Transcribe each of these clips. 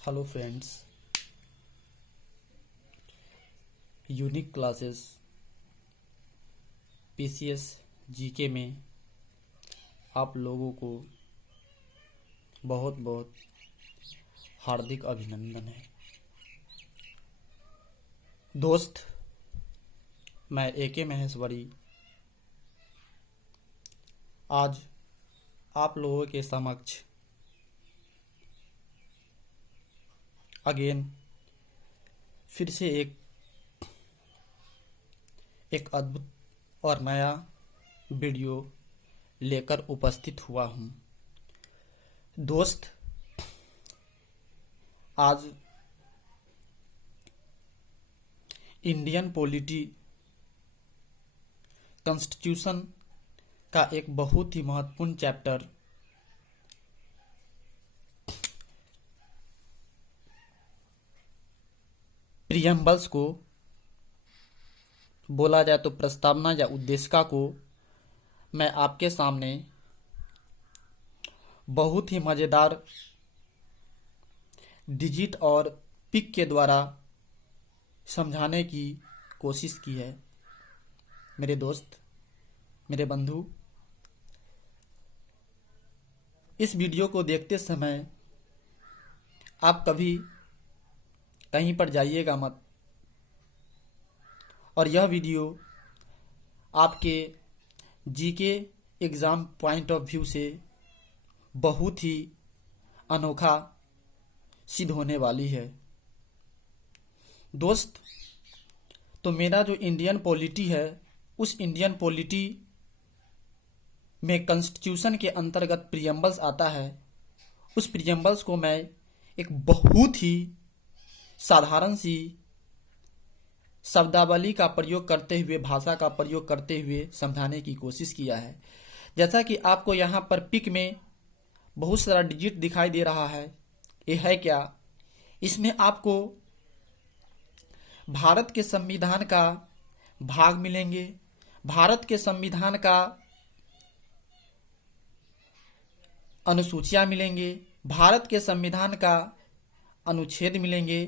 Hello friends, unique classes PCS GK में आप लोगों को बहुत बहुत हार्दिक अभिनंदन है। दोस्त, मैं एके महेश्वरी आज आप लोगों के समक्ष अगेन फिर से एक अद्भुत और नया वीडियो लेकर उपस्थित हुआ हूँ। दोस्त, आज इंडियन पॉलिटी कॉन्स्टिट्यूशन का एक बहुत ही महत्वपूर्ण चैप्टर प्रियम्बल्स को बोला जाए तो प्रस्तावना या उद्देशिका को मैं आपके सामने बहुत ही मज़ेदार डिजिट और पिक के द्वारा समझाने की कोशिश की है। मेरे दोस्त, मेरे बंधु, इस वीडियो को देखते समय आप कभी कहीं पर जाइएगा मत, और यह वीडियो आपके GK exam point of view से बहुत ही अनोखा सिद्ध होने वाली है। दोस्त, तो मेरा जो इंडियन पॉलिटी है, उस इंडियन पॉलिटी में कॉन्स्टिट्यूशन के अंतर्गत प्रियम्बल्स आता है। उस प्रियम्बल्स को मैं एक बहुत ही साधारण सी शब्दावली का प्रयोग करते हुए, भाषा का प्रयोग करते हुए समझाने की कोशिश किया है। जैसा कि आपको यहाँ पर पिक में बहुत सारा डिजिट दिखाई दे रहा है, ये है क्या? इसमें आपको भारत के संविधान का भाग मिलेंगे, भारत के संविधान का अनुसूचियाँ मिलेंगे, भारत के संविधान का अनुच्छेद मिलेंगे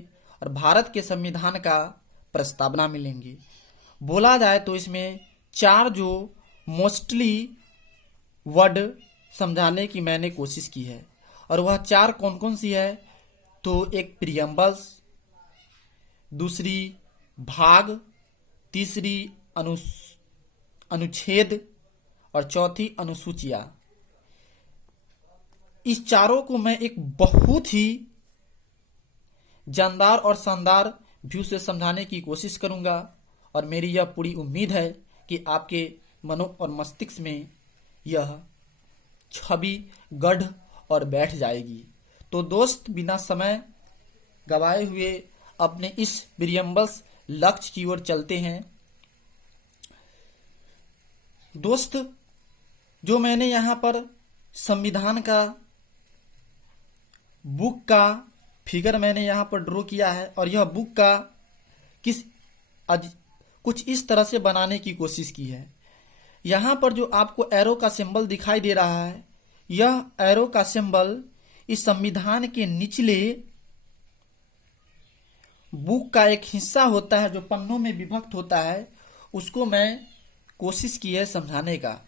और भारत के संविधान का प्रस्तावना मिलेंगे। बोला जाए तो इसमें चार जो मोस्टली वर्ड समझाने की मैंने कोशिश की है, और वह चार कौन कौन सी है? तो एक प्रियम्बल्स, दूसरी भाग, तीसरी अनुच्छेद और चौथी अनुसूचियाँ। इस चारों को मैं एक बहुत ही जानदार और शानदार व्यू से समझाने की कोशिश करूंगा, और मेरी यह पूरी उम्मीद है कि आपके मनो और मस्तिष्क में यह छवि गढ़ और बैठ जाएगी। तो दोस्त, बिना समय गवाए हुए अपने इस प्रियम्बल्स लक्ष्य की ओर चलते हैं। दोस्त, जो मैंने यहाँ पर संविधान का बुक का फिगर मैंने यहाँ पर ड्रॉ किया है, और यह बुक का कुछ इस तरह से बनाने की कोशिश की है। यहाँ पर जो आपको एरो का सिंबल दिखाई दे रहा है, यह एरो का सिंबल इस संविधान के निचले बुक का एक हिस्सा होता है जो पन्नों में विभक्त होता है। उसको मैं कोशिश की है समझाने का।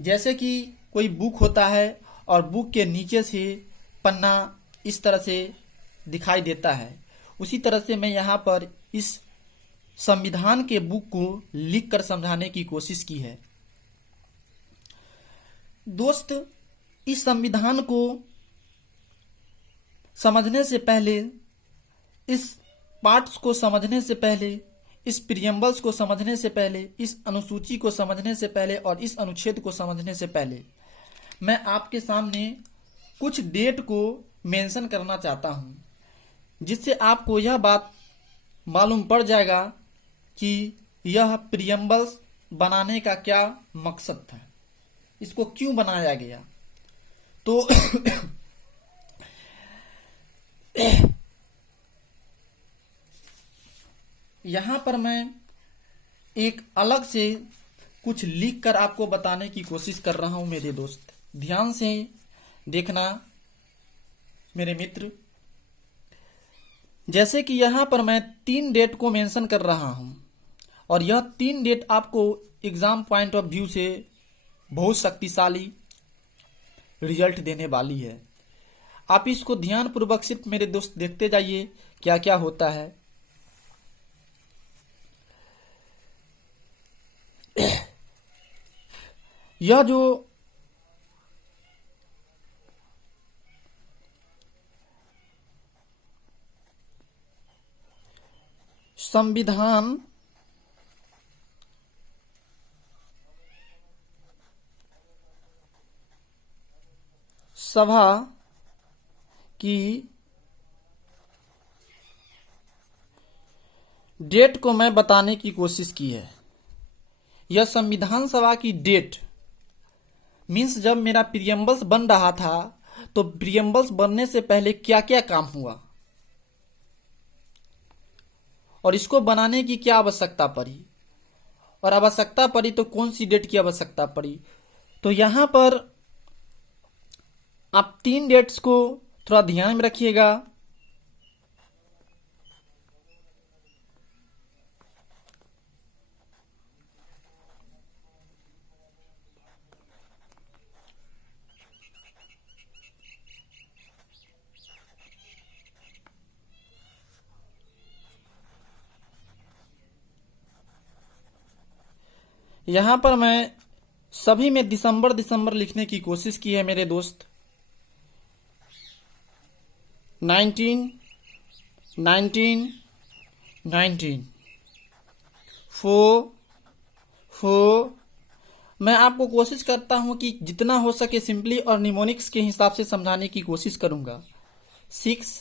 जैसे कि कोई बुक होता है और बुक के नीचे से पन्ना इस तरह से दिखाई देता है, उसी तरह से मैं यहाँ पर इस संविधान के बुक को लिख कर समझाने की कोशिश की है। दोस्त, इस संविधान को समझने से पहले, इस पार्ट्स को समझने से पहले, इस प्रियम्बल्स को समझने से पहले, इस अनुसूची को समझने से पहले और इस अनुच्छेद को समझने से पहले मैं आपके सामने कुछ डेट को मेंशन करना चाहता हूं, जिससे आपको यह बात मालूम पड़ जाएगा कि यह प्रियम्बल्स बनाने का क्या मकसद था, इसको क्यों बनाया गया। तो यहाँ पर मैं एक अलग से कुछ लिख कर आपको बताने की कोशिश कर रहा हूं। मेरे दोस्त, ध्यान से देखना। मेरे मित्र, जैसे कि यहाँ पर मैं 3 डेट को मेंशन कर रहा हूँ और यह 3 डेट आपको एग्जाम पॉइंट ऑफ व्यू से बहुत शक्तिशाली रिजल्ट देने वाली है। आप इसको ध्यान पूर्वक सिर्फ मेरे दोस्त देखते जाइए क्या क्या होता है। यह जो संविधान सभा की डेट को मैं बताने की कोशिश की है। यह संविधान सभा की डेट मीन्स जब मेरा प्रियम्बल्स बन रहा था तो प्रियम्बल्स बनने से पहले क्या क्या काम हुआ और इसको बनाने की क्या आवश्यकता पड़ी, और आवश्यकता पड़ी तो कौन सी डेट की आवश्यकता पड़ी। तो यहां पर आप 3 डेट्स को थोड़ा ध्यान में रखिएगा। यहां पर मैं सभी में दिसंबर दिसंबर लिखने की कोशिश की है मेरे दोस्त। 19 19 19 4 4। मैं आपको कोशिश करता हूं कि जितना हो सके सिंपली और निमोनिक्स के हिसाब से समझाने की कोशिश करूंगा। 6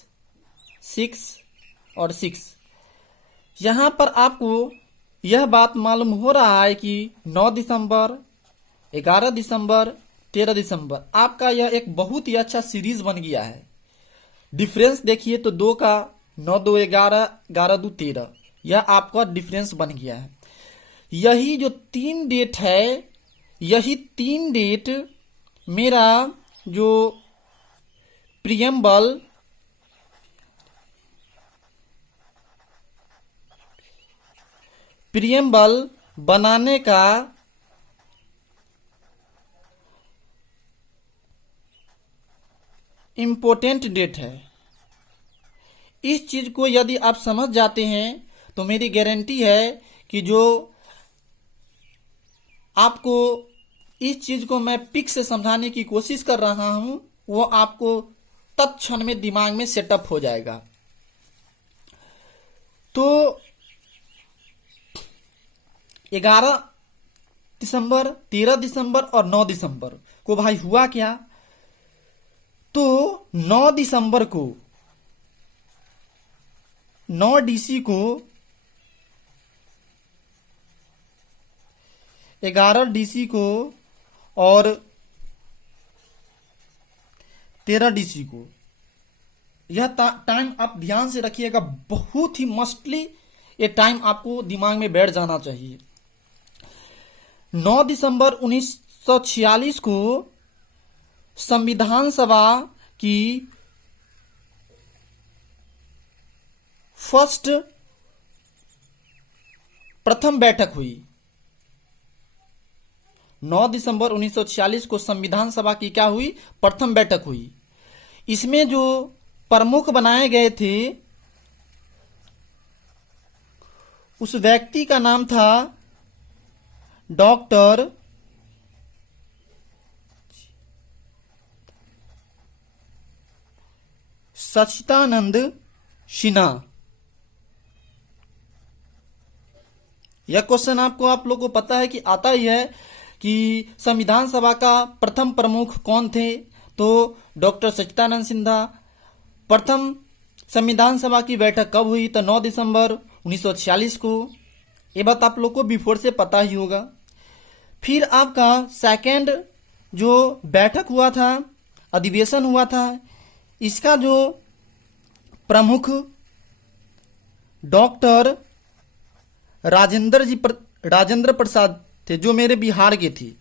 6 और 6। यहां पर आपको यह बात मालूम हो रहा है कि 9 दिसंबर, 11 दिसंबर, 13 दिसंबर आपका यह एक बहुत ही अच्छा सीरीज बन गया है। डिफरेंस देखिए तो 2 का 9 2 11, 11 2 13, यह आपका डिफरेंस बन गया है। यही जो 3 डेट है, यही 3 डेट मेरा जो प्रियम्बल बनाने का इम्पोर्टेंट डेट है। इस चीज को यदि आप समझ जाते हैं तो मेरी गारंटी है कि जो आपको इस चीज को मैं पिक से समझाने की कोशिश कर रहा हूं वो आपको तत्क्षण में दिमाग में सेटअप हो जाएगा। तो 11 दिसंबर, 13 दिसंबर और 9 दिसंबर को भाई हुआ क्या, तो 9 दिसंबर को 9 डीसी को 11 डीसी को और 13 डीसी को, यह टाइम आप ध्यान से रखिएगा, बहुत ही मस्टली ये टाइम आपको दिमाग में बैठ जाना चाहिए। 9 दिसंबर 1946 को संविधान सभा की प्रथम बैठक हुई। 9 दिसंबर 1946 को संविधान सभा की क्या हुई, प्रथम बैठक हुई। इसमें जो प्रमुख बनाए गए थे उस व्यक्ति का नाम था डॉक्टर सच्चिदानंद सिन्हा। यह क्वेश्चन आपको आप लोगों को पता है कि आता ही है कि संविधान सभा का प्रथम प्रमुख कौन थे, तो डॉक्टर सच्चिदानंद सिन्हा। प्रथम संविधान सभा की बैठक कब हुई, तो 9 दिसंबर 1946 को। ये बात आप लोग को बिफोर से पता ही होगा। फिर आपका सेकेंड जो बैठक हुआ था, अधिवेशन हुआ था, इसका जो प्रमुख डॉक्टर राजेंद्र प्रसाद थे, जो मेरे बिहार के थे।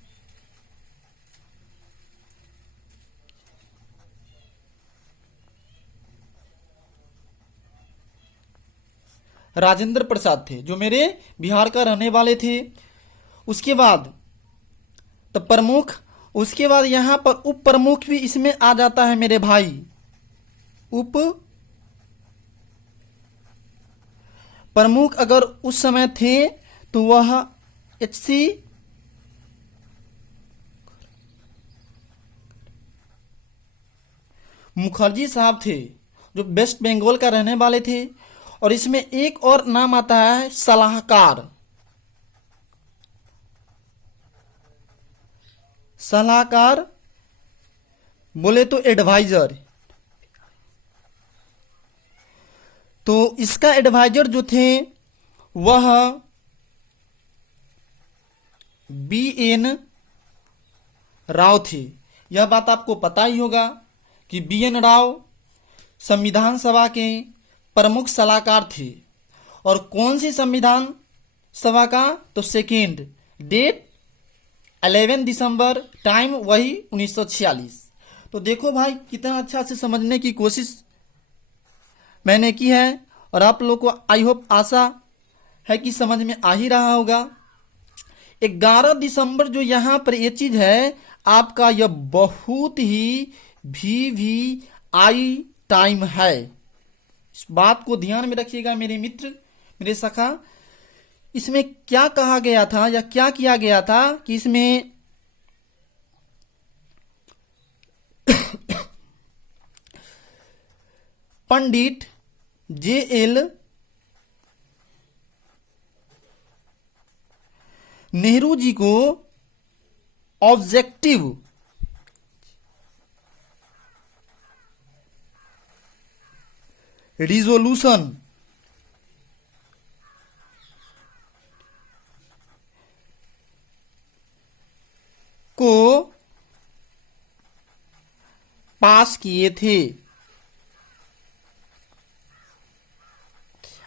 राजेंद्र प्रसाद थे, जो मेरे बिहार का रहने वाले थे। उसके बाद तो प्रमुख, उसके बाद यहाँ पर उप प्रमुख भी इसमें आ जाता है मेरे भाई। उप प्रमुख अगर उस समय थे तो वह HC मुखर्जी साहब थे, जो वेस्ट बंगाल का रहने वाले थे। और इसमें एक और नाम आता है सलाहकार। सलाहकार बोले तो एडवाइजर। तो इसका एडवाइजर जो थे वह BN राव थे। यह बात आपको पता ही होगा कि BN राव संविधान सभा के प्रमुख सलाहकार थे। और कौन सी संविधान सभा का? तो सेकेंड, डेट 11 दिसंबर, टाइम वही 1946। तो देखो भाई, कितना अच्छा से समझने की कोशिश मैंने की है, और आप लोग को आई होप, आशा है कि समझ में आ ही रहा होगा। 11 दिसंबर जो यहाँ पर ये चीज है आपका, यह बहुत ही VVI टाइम है। इस बात को ध्यान में रखिएगा मेरे मित्र, मेरे सखा। इसमें क्या कहा गया था या क्या किया गया था कि इसमें पंडित JL नेहरू जी को ऑब्जेक्टिव रिजोल्यूशन को पास किए थे।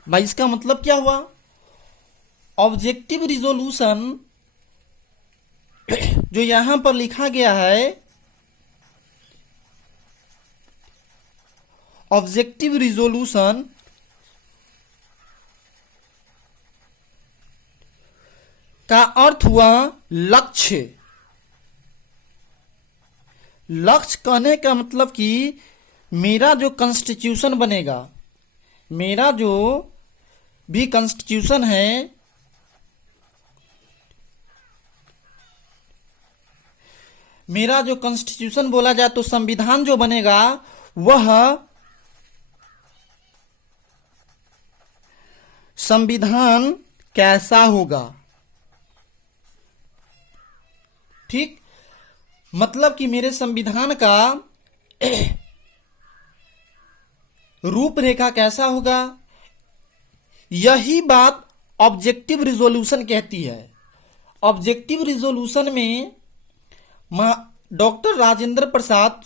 भाई इसका मतलब क्या हुआ? ऑब्जेक्टिव रिजोल्यूशन जो यहां पर लिखा गया है, ऑब्जेक्टिव रिजोल्यूशन का अर्थ हुआ लक्ष्य। लक्ष्य कहने का मतलब कि मेरा जो कॉन्स्टिट्यूशन बनेगा, मेरा जो भी कॉन्स्टिट्यूशन है, मेरा जो कॉन्स्टिट्यूशन बोला जाए तो संविधान जो बनेगा वह संविधान कैसा होगा। ठीक, मतलब कि मेरे संविधान का रूपरेखा कैसा होगा, यही बात ऑब्जेक्टिव रिजोल्यूशन कहती है। ऑब्जेक्टिव रिजोल्यूशन में डॉक्टर राजेंद्र प्रसाद,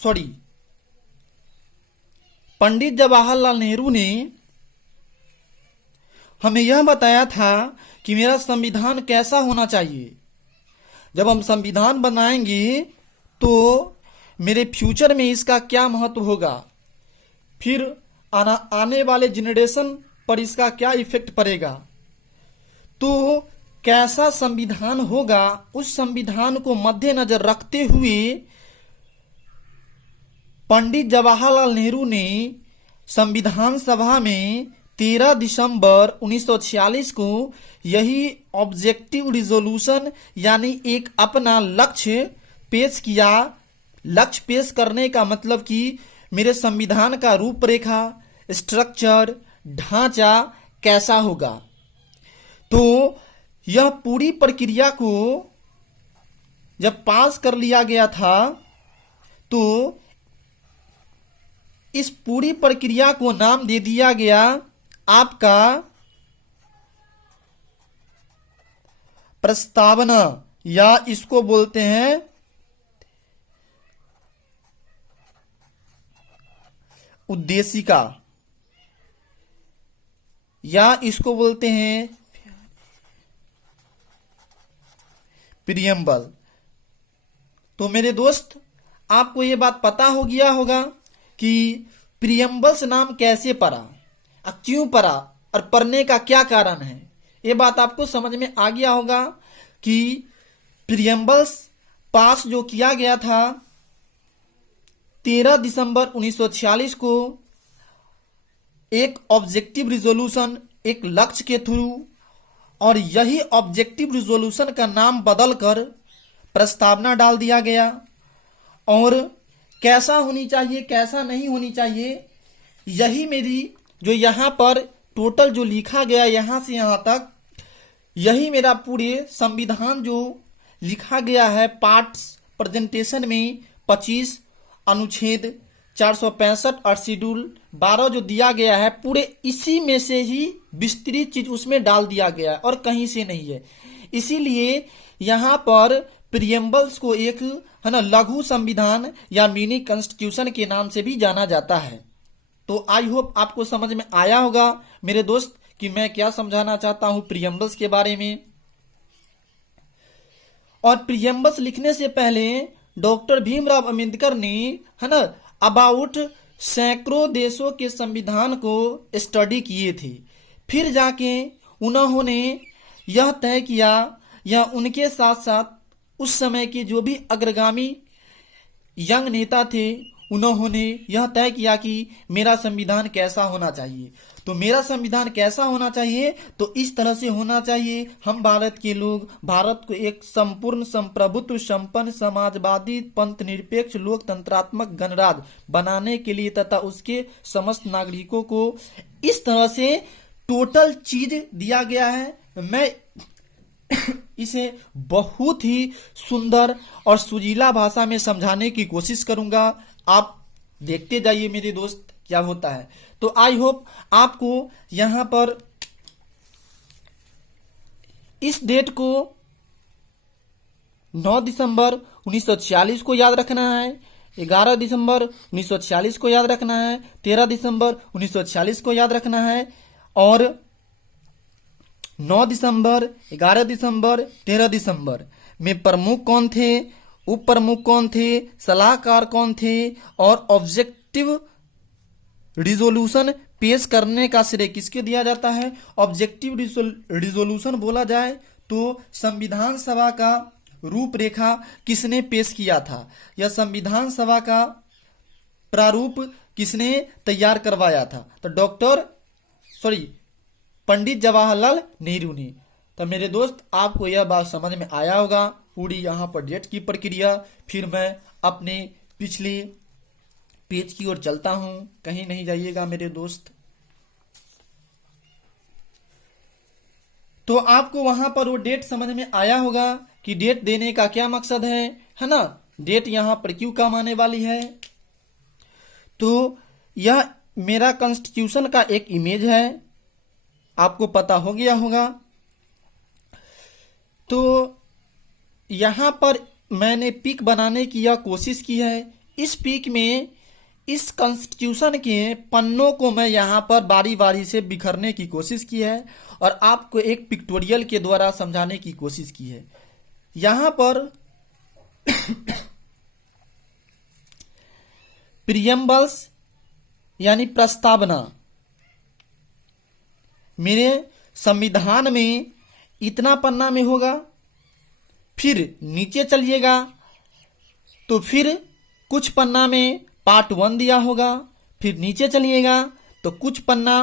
पंडित जवाहरलाल नेहरू ने हमें यह बताया था कि मेरा संविधान कैसा होना चाहिए। जब हम संविधान बनाएंगे तो मेरे फ्यूचर में इसका क्या महत्व होगा, फिर आने वाले जनरेशन पर इसका क्या इफेक्ट पड़ेगा। तो कैसा संविधान होगा, उस संविधान को मद्देनजर रखते हुए पंडित जवाहरलाल नेहरू ने संविधान सभा में 13 दिसंबर 1946 को यही ऑब्जेक्टिव रिजोल्यूशन यानी एक अपना लक्ष्य पेश किया। लक्ष्य पेश करने का मतलब कि मेरे संविधान का रूपरेखा, स्ट्रक्चर, ढांचा कैसा होगा। तो यह पूरी प्रक्रिया को जब पास कर लिया गया था तो इस पूरी प्रक्रिया को नाम दे दिया गया आपका प्रस्तावना, या इसको बोलते हैं उद्देशिका, या इसको बोलते हैं प्रियम्बल। तो मेरे दोस्त, आपको ये बात पता हो गया होगा कि प्रियम्बल्स नाम कैसे पड़ा, क्यों पड़ा, और पढ़ने का क्या कारण है। ये बात आपको समझ में आ गया होगा कि प्रियम्बल्स पास जो किया गया था 13 दिसंबर 1946 को एक ऑब्जेक्टिव रिजोल्यूशन, एक लक्ष्य के थ्रू, और यही ऑब्जेक्टिव रिजोल्यूशन का नाम बदलकर प्रस्तावना डाल दिया गया। और कैसा होनी चाहिए, कैसा नहीं होनी चाहिए, यही मेरी जो यहाँ पर टोटल जो लिखा गया यहाँ से यहाँ तक, यही मेरा पूरे संविधान जो लिखा गया है पार्ट्स प्रेजेंटेशन में 25 अनुच्छेद 465 और शेड्यूल 12 जो दिया गया है, पूरे इसी में से ही विस्तृत चीज उसमें डाल दिया गया है और कहीं से नहीं है। इसीलिए यहाँ पर प्रियम्बल्स को एक है ना लघु संविधान या मिनी कॉन्स्टिट्यूशन के नाम से भी जाना जाता है। तो आई होप आपको समझ में आया होगा मेरे दोस्त कि मैं क्या समझाना चाहता हूं प्रियम्बल्स के बारे में। और प्रियम्बल्स लिखने से पहले डॉक्टर भीमराव अंबेडकर ने है ना अबाउट सैकड़ों देशों के संविधान को स्टडी किए थे। फिर जाके उन्होंने यह तय किया, या उनके साथ साथ उस समय के जो भी अग्रगामी यंग नेता थे, उन्होंने यह तय किया कि मेरा संविधान कैसा होना चाहिए। तो मेरा संविधान कैसा होना चाहिए, तो इस तरह से होना चाहिए। हम भारत के लोग भारत को एक संपूर्ण संप्रभुत्व संपन्न समाजवादी पंथ निरपेक्ष लोकतंत्रात्मक गणराज्य बनाने के लिए तथा उसके समस्त नागरिकों को इस तरह से टोटल चीज दिया गया है। मैं इसे बहुत ही सुंदर और सुरीला भाषा में समझाने की कोशिश करूंगा। आप देखते जाइए मेरे दोस्त क्या होता है। तो आई होप आपको यहां पर इस डेट को 9 दिसंबर 1946 को याद रखना है, 11 दिसंबर 1946 को याद रखना है, 13 दिसंबर 1946 को याद रखना है, और 9 दिसंबर, 11 दिसंबर, 13 दिसंबर में प्रमुख कौन थे, उप प्रमुख कौन थे, सलाहकार कौन थे, और ऑब्जेक्टिव रिजोल्यूशन पेश करने का श्रेय किसके दिया जाता है। ऑब्जेक्टिव रिजोल्यूशन बोला जाए तो संविधान सभा का रूपरेखा किसने पेश किया था, या संविधान सभा का प्रारूप किसने तैयार करवाया था, तो पंडित जवाहरलाल नेहरू ने। तो मेरे दोस्त आपको यह बात समझ में आया होगा, पूरी यहाँ पर डेट की प्रक्रिया। फिर मैं अपने पिछले पेज की ओर चलता हूं, कहीं नहीं जाइएगा मेरे दोस्त। तो आपको वहां पर वो डेट समझ में आया होगा कि डेट देने का क्या मकसद है ना, डेट यहां पर क्यों काम आने वाली है। तो यह मेरा कॉन्स्टिट्यूशन का एक इमेज है, आपको पता हो गया होगा। तो यहां पर मैंने पिक बनाने की यह कोशिश की है। इस पिक में इस कॉन्स्टिट्यूशन के पन्नों को मैं यहां पर बारी बारी से बिखरने की कोशिश की है और आपको एक पिक्टोरियल के द्वारा समझाने की कोशिश की है। यहां पर प्रियम्बल्स यानी प्रस्तावना मेरे संविधान में इतना पन्ना में होगा। फिर नीचे चलिएगा तो फिर कुछ पन्ना में पार्ट 1 दिया होगा, फिर नीचे चलिएगा तो कुछ पन्ना,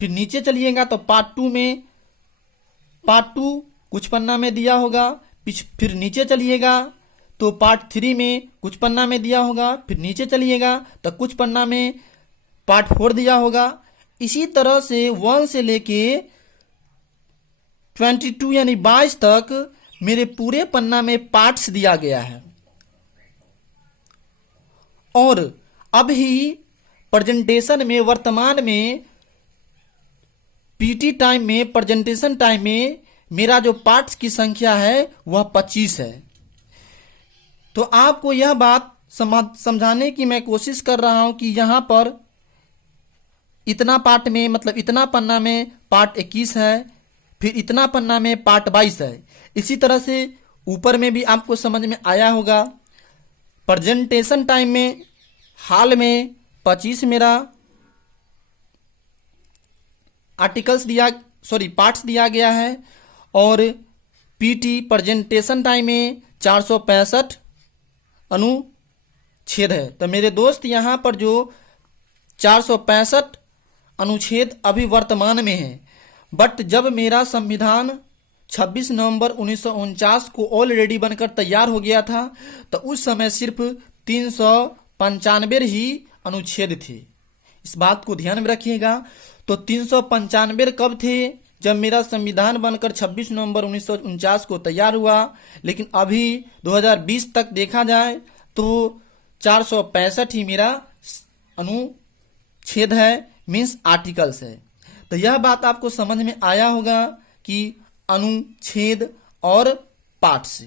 फिर नीचे चलिएगा तो पार्ट 2 में पार्ट 2 कुछ पन्ना में दिया होगा, फिर नीचे चलिएगा तो पार्ट 3 में कुछ पन्ना में दिया होगा, फिर नीचे चलिएगा तो कुछ पन्ना में पार्ट 4 दिया होगा। इसी तरह से 1 से लेके 22 यानी 22 तक मेरे पूरे पन्ना में पार्ट्स दिया गया है। और अभी प्रेजेंटेशन में वर्तमान में पीटी टाइम में प्रेजेंटेशन टाइम में मेरा जो पार्ट्स की संख्या है वह 25 है। तो आपको यह बात समझाने की मैं कोशिश कर रहा हूं कि यहां पर इतना पार्ट में मतलब इतना पन्ना में पार्ट 21 है, फिर इतना पन्ना में पार्ट 22 है। इसी तरह से ऊपर में भी आपको समझ में आया होगा। प्रेजेंटेशन टाइम में हाल में 25 मेरा पार्ट्स दिया गया है और पीटी प्रेजेंटेशन टाइम में 465 अनुच्छेद है। तो मेरे दोस्त यहाँ पर जो 465 अनुच्छेद अभी वर्तमान में है, बट जब मेरा संविधान 26 नवंबर 1949 को ऑलरेडी बनकर तैयार हो गया था तो उस समय सिर्फ 395 ही अनुच्छेद थे। इस बात को ध्यान में रखिएगा। तो 395 कब थे? जब मेरा संविधान बनकर 26 नवंबर 1949 को तैयार हुआ, लेकिन अभी 2020 तक देखा जाए तो 465 ही मेरा अनुच्छेद है, मीन्स आर्टिकल्स है। तो यह बात आपको समझ में आया होगा कि अनुच्छेद और पार्ट्स।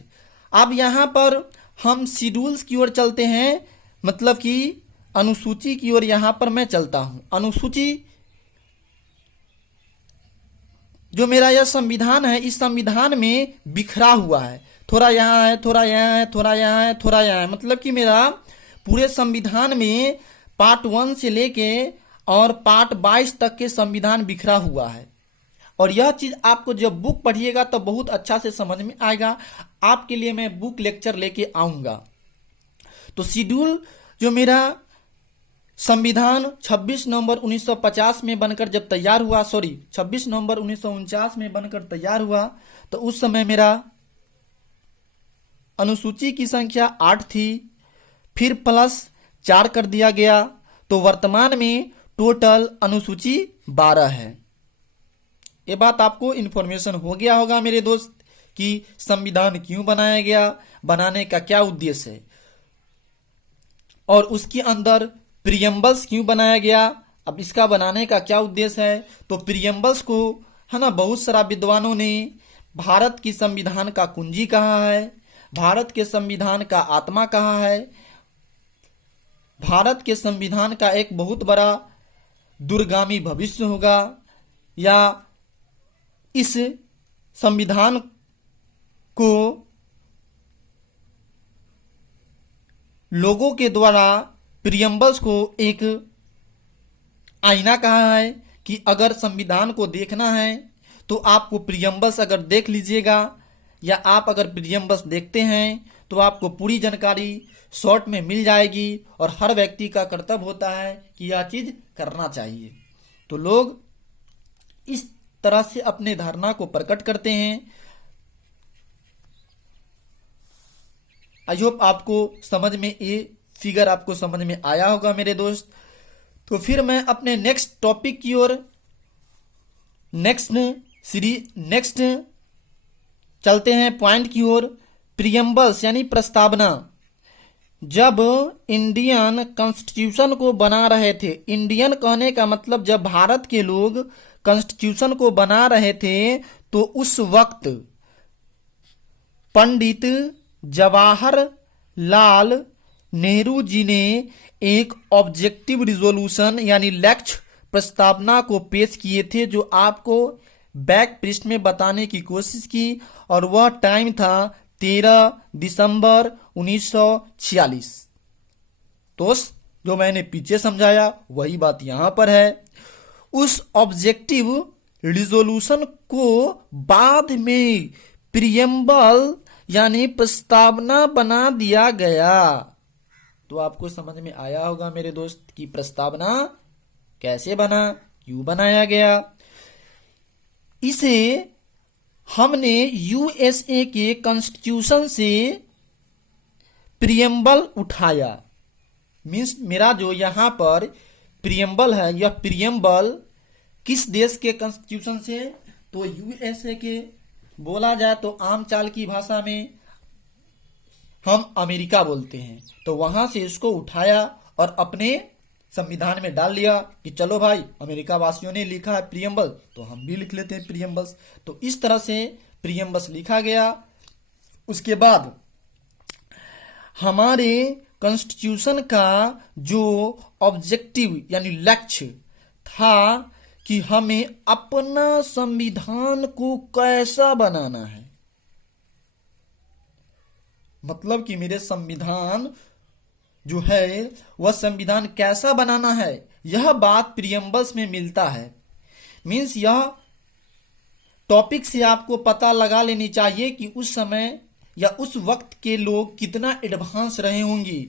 अब यहाँ पर हम शेड्यूल्स की ओर चलते हैं, मतलब कि अनुसूची की ओर यहाँ पर मैं चलता हूँ। अनुसूची जो मेरा यह संविधान है, इस संविधान में बिखरा हुआ है, थोड़ा यहाँ है, थोड़ा यहाँ है, थोड़ा यहाँ है, थोड़ा यहाँ है। मतलब कि मेरा पूरे संविधान में पार्ट 1 से लेके और पार्ट 22 तक के संविधान बिखरा हुआ है। और यह चीज आपको जब बुक पढ़िएगा तो बहुत अच्छा से समझ में आएगा। आपके लिए मैं बुक लेक्चर लेके आऊंगा। तो शेड्यूल जो मेरा संविधान 26 नवंबर 1950 में बनकर जब तैयार हुआ, 26 नवंबर 1949 में बनकर तैयार हुआ, तो उस समय मेरा अनुसूची की संख्या 8 थी, फिर प्लस 4 कर दिया गया, तो वर्तमान में टोटल अनुसूची 12 है। ये बात आपको इन्फॉर्मेशन हो गया होगा मेरे दोस्त कि संविधान क्यों बनाया गया, बनाने का क्या उद्देश्य है, और उसके अंदर प्रियम्बल्स क्यों बनाया गया। अब इसका बनाने का क्या उद्देश्य है, तो प्रियम्बल्स को है ना, बहुत सारा विद्वानों ने भारत की संविधान का कुंजी कहा है, भारत के संविधान का आत्मा कहा है, भारत के संविधान का एक बहुत बड़ा दूरगामी भविष्य होगा, या इस संविधान को लोगों के द्वारा प्रियम्बल्स को एक आईना कहा है कि अगर संविधान को देखना है तो आपको प्रियम्बल्स अगर देख लीजिएगा, या आप अगर प्रियम्बल्स देखते हैं तो आपको पूरी जानकारी शॉर्ट में मिल जाएगी। और हर व्यक्ति का कर्तव्य होता है कि यह चीज करना चाहिए। तो लोग इस तरह से अपने धारणा को प्रकट करते हैं। आई होप आपको समझ में ये फिगर आपको समझ में आया होगा मेरे दोस्त। तो फिर मैं अपने नेक्स्ट टॉपिक की ओर, नेक्स्ट चलते हैं पॉइंट की ओर। प्रियम्बल्स यानी प्रस्तावना। जब इंडियन कॉन्स्टिट्यूशन को बना रहे थे, इंडियन कहने का मतलब जब भारत के लोग कॉन्स्टिट्यूशन को बना रहे थे तो उस वक्त पंडित जवाहरलाल नेहरू जी ने एक ऑब्जेक्टिव रिजोल्यूशन यानी लक्ष्य प्रस्तावना को पेश किए थे, जो आपको बैक पृष्ठ में बताने की कोशिश की। और वह टाइम था 13 दिसंबर 1946। तो जो मैंने पीछे समझाया वही बात यहां पर है। उस ऑब्जेक्टिव रिजोल्यूशन को बाद में प्रियम्बल यानी प्रस्तावना बना दिया गया। तो आपको समझ में आया होगा मेरे दोस्त कि प्रस्तावना कैसे बना, क्यों बनाया गया। इसे हमने यूएसए के कॉन्स्टिट्यूशन से प्रियम्बल उठाया। मीन्स मेरा जो यहां पर प्रियम्बल है, यह प्रियम्बल किस देश के कॉन्स्टिट्यूशन से, तो यूएसए के। बोला जाए तो आम चाल की भाषा में हम अमेरिका बोलते हैं। तो वहां से इसको उठाया और अपने संविधान में डाल लिया कि चलो भाई, अमेरिका वासियों ने लिखा है प्रियम्बल तो हम भी लिख लेते हैं प्रियम्बल्स। तो इस तरह से प्रियम्बल्स लिखा गया। उसके बाद हमारे कॉन्स्टिट्यूशन का जो ऑब्जेक्टिव यानी लक्ष्य था कि हमें अपना संविधान को कैसा बनाना है, मतलब कि मेरे संविधान जो है वह संविधान कैसा बनाना है, यह बात प्रियम्बल्स में मिलता है। मीन्स यह टॉपिक से आपको पता लगा लेनी चाहिए कि उस समय या उस वक्त के लोग कितना एडवांस रहे होंगे,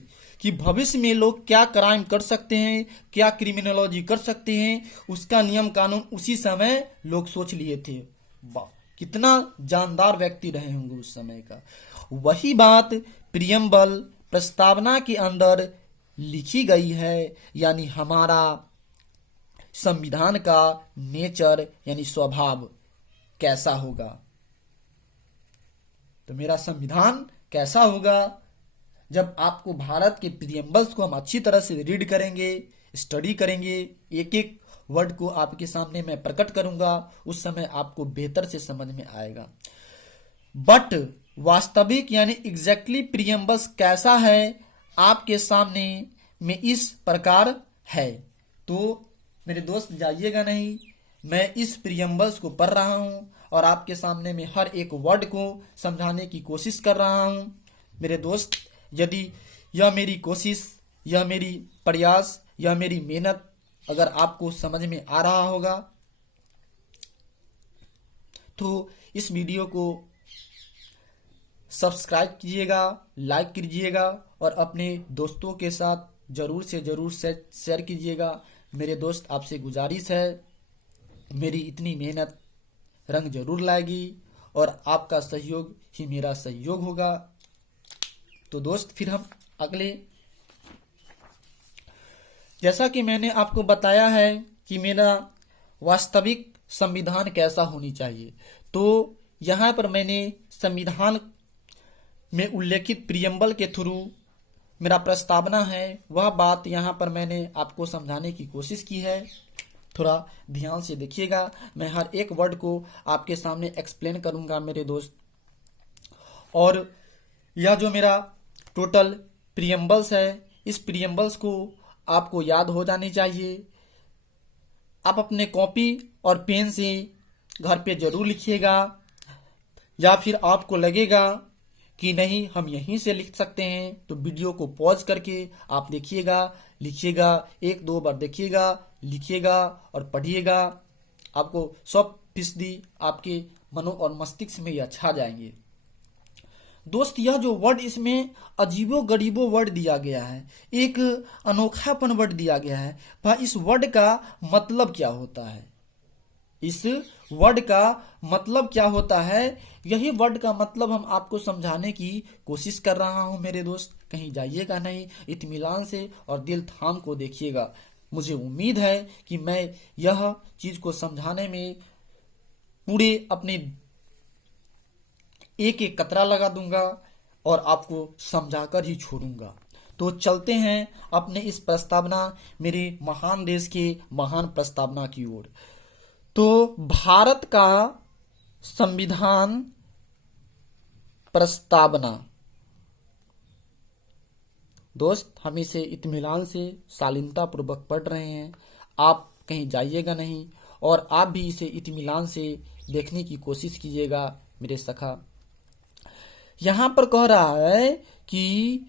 कि भविष्य में लोग क्या क्राइम कर सकते हैं, क्या क्रिमिनोलॉजी कर सकते हैं, उसका नियम कानून उसी समय लोग सोच लिए थे। वाह, कितना जानदार व्यक्ति रहे होंगे उस समय का। वही बात प्रियम्बल प्रस्तावना के अंदर लिखी गई है, यानी हमारा संविधान का नेचर यानी स्वभाव कैसा होगा। तो मेरा संविधान कैसा होगा, जब आपको भारत के प्रियम्बल्स को हम अच्छी तरह से रीड करेंगे, स्टडी करेंगे, एक एक वर्ड को आपके सामने मैं प्रकट करूंगा, उस समय आपको बेहतर से समझ में आएगा। बट वास्तविक यानी एग्जैक्टली प्रियम्बल्स कैसा है आपके सामने में इस प्रकार है। तो मेरे दोस्त जाइएगा नहीं, मैं इस प्रियम्बल्स को पढ़ रहा हूं और आपके सामने में हर एक वर्ड को समझाने की कोशिश कर रहा हूं। मेरे दोस्त, यदि यह मेरी कोशिश, यह मेरी प्रयास, यह मेरी मेहनत अगर आपको समझ में आ रहा होगा तो इस वीडियो को सब्सक्राइब कीजिएगा, लाइक कीजिएगा और अपने दोस्तों के साथ जरूर से जरूर शेयर कीजिएगा। मेरे दोस्त, आपसे गुजारिश है, मेरी इतनी मेहनत रंग जरूर लाएगी और आपका सहयोग ही मेरा सहयोग होगा। तो दोस्त, फिर हम अगले, जैसा कि मैंने आपको बताया है कि मेरा वास्तविक संविधान कैसा होनी चाहिए, तो यहाँ पर मैंने संविधान में उल्लेखित प्रियम्बल के थ्रू मेरा प्रस्तावना है वह बात यहाँ पर मैंने आपको समझाने की कोशिश की है। थोड़ा ध्यान से देखिएगा, मैं हर एक वर्ड को आपके सामने एक्सप्लेन करूंगा मेरे दोस्त। और यह जो मेरा टोटल प्रियम्बल्स है, इस प्रियम्बल्स को आपको याद हो जानी चाहिए। आप अपने कॉपी और पेन से घर पे जरूर लिखिएगा, या फिर आपको लगेगा कि नहीं हम यहीं से लिख सकते हैं तो वीडियो को पॉज करके आप देखिएगा, लिखिएगा, 1-2 बार देखिएगा, लिखिएगा और पढ़िएगा। आपको 100% आपके मनो और मस्तिष्क में यह छा जाएंगे। दोस्त, यह जो वर्ड इसमें अजीबो गरीबो वर्ड दिया गया है, एक अनोखापन वर्ड दिया गया है, भाई इस वर्ड का मतलब क्या होता है, इस वर्ड का मतलब क्या होता है, यही वर्ड का मतलब हम आपको समझाने की कोशिश कर रहा हूं मेरे दोस्त। कहीं जाइएगा नहीं, इत्मीनान से और दिल थाम को देखिएगा। मुझे उम्मीद है कि मैं यह चीज को समझाने में पूरे अपने एक एक कतरा लगा दूंगा और आपको समझाकर ही छोड़ूंगा। तो चलते हैं अपने इस प्रस्तावना, मेरे महान देश के महान प्रस्तावना की ओर। तो भारत का संविधान प्रस्तावना, दोस्त हम इसे इत्मीनान से शालीनता पूर्वक पढ़ रहे हैं, आप कहीं जाइएगा नहीं और आप भी इसे इत्मीनान से देखने की कोशिश कीजिएगा मेरे सखा। यहां पर कह रहा है कि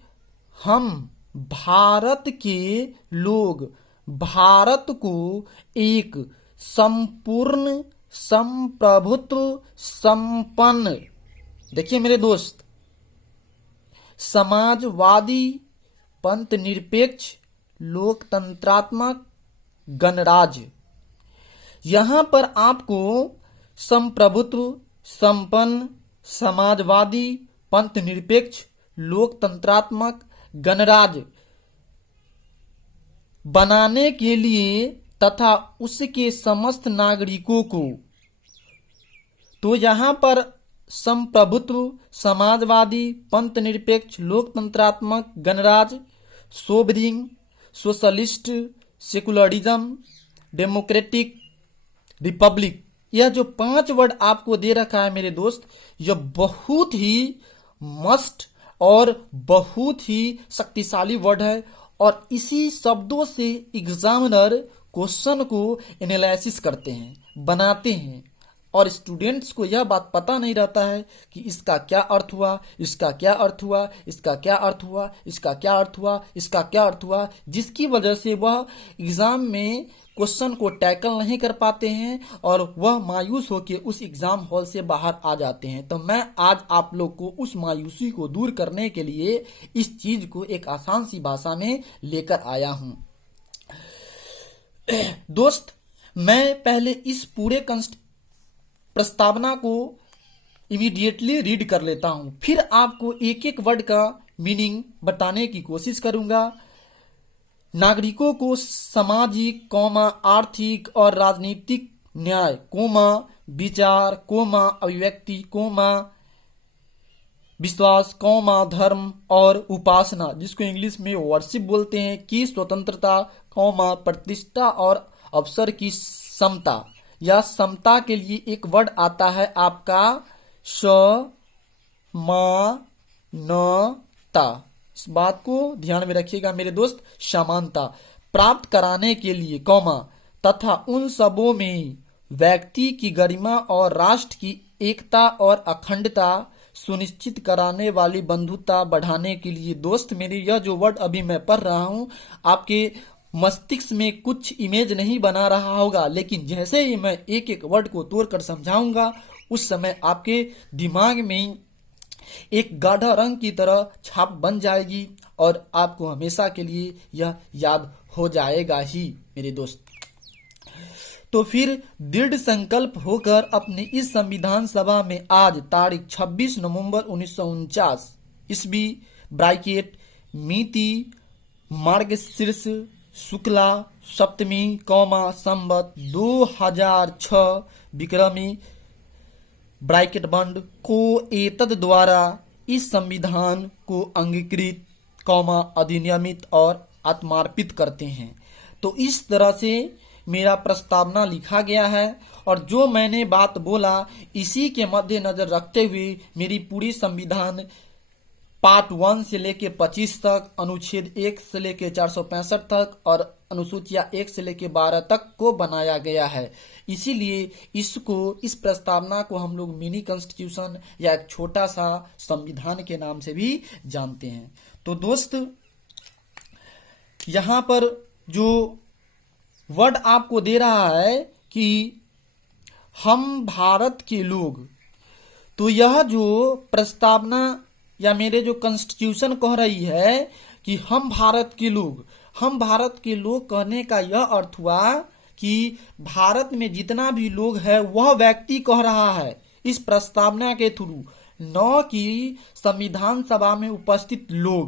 हम भारत के लोग भारत को एक संपूर्ण संप्रभुत्व संपन्न, देखिए मेरे दोस्त, समाजवादी पंथ निरपेक्ष लोकतंत्रात्मक गणराज्य, यहां पर आपको संप्रभुत्व संपन्न समाजवादी पंथ निरपेक्ष लोकतंत्रात्मक गणराज्य बनाने के लिए तथा उसके समस्त नागरिकों को, तो यहां पर संप्रभुत्व समाजवादी पंथ निरपेक्ष लोकतंत्रात्मक गणराज्य, sovereign, socialist, secularism, democratic Republic, यह जो 5 वर्ड आपको दे रखा है मेरे दोस्त, यह बहुत ही मस्ट और बहुत ही शक्तिशाली वर्ड है। और इसी शब्दों से एग्जामिनर क्वेश्चन को एनालिसिस करते हैं, बनाते हैं। और स्टूडेंट्स को यह बात पता नहीं रहता है कि इसका क्या अर्थ हुआ, इसका क्या अर्थ हुआ, इसका क्या अर्थ हुआ, इसका क्या अर्थ हुआ, इसका क्या अर्थ हुआ, जिसकी वजह से वह एग्जाम में क्वेश्चन को टैकल नहीं कर पाते हैं और वह मायूस होकर उस एग्जाम हॉल से बाहर आ जाते हैं। तो मैं आज आप लोग को उस मायूसी को दूर करने के लिए इस चीज को एक आसान सी भाषा में लेकर आया हूं। दोस्त, मैं पहले इस पूरे प्रस्तावना को इमीडिएटली रीड कर लेता हूं, फिर आपको एक एक वर्ड का मीनिंग बताने की कोशिश करूंगा। नागरिकों को सामाजिक, आर्थिक और राजनीतिक न्याय, विचार, अभिव्यक्ति, विश्वास, धर्म और उपासना, जिसको इंग्लिश में वर्शिप बोलते हैं, की स्वतंत्रता, प्रतिष्ठा और अवसर की समता। या समता के लिए एक वर्ड आता है आपका समानता। इस बात को ध्यान में रखिएगा मेरे दोस्त। समानता प्राप्त कराने के लिए, तथा उन सबों में व्यक्ति की गरिमा और राष्ट्र की एकता और अखंडता सुनिश्चित कराने वाली बंधुता बढ़ाने के लिए। दोस्त मेरी, यह जो वर्ड अभी मैं पढ़ रहा हूं आपके मस्तिष्क में कुछ इमेज नहीं बना रहा होगा, लेकिन जैसे ही मैं एक एक वर्ड को तोड़कर समझाऊंगा उस समय आपके दिमाग में एक गाढ़ा रंग की तरह छाप बन जाएगी और आपको हमेशा के लिए यह याद हो जाएगा ही मेरे दोस्त। तो फिर दृढ़ संकल्प होकर अपने इस संविधान सभा में आज तारीख 26 नवंबर 1949 ईस्वी ब्रैकेट मिति मार्गशीर्ष शुक्ला सप्तमी संवत 2006 विक्रमी ब्रैकेट बंद को एतद द्वारा इस संविधान को अंगीकृत अधिनियमित और आत्मार्पित करते हैं। तो इस तरह से मेरा प्रस्तावना लिखा गया है और जो मैंने बात बोला इसी के मद्देनजर रखते हुए मेरी पूरी संविधान पार्ट 1 से लेके 25 तक, अनुच्छेद 1 से लेके 465 तक और अनुसूचिया 1 से लेके 12 तक को बनाया गया है। इसीलिए इस प्रस्तावना को हम लोग मिनी कॉन्स्टिट्यूशन या एक छोटा सा संविधान के नाम से भी जानते हैं। तो दोस्त, यहाँ पर जो वर्ड आपको दे रहा है कि हम भारत के लोग, तो यह जो प्रस्तावना या मेरे जो कॉन्स्टिट्यूशन कह रही है कि हम भारत के लोग कहने का यह अर्थ हुआ कि भारत में जितना भी लोग है वह व्यक्ति कह रहा है इस प्रस्तावना के थ्रू, न कि संविधान सभा में उपस्थित लोग।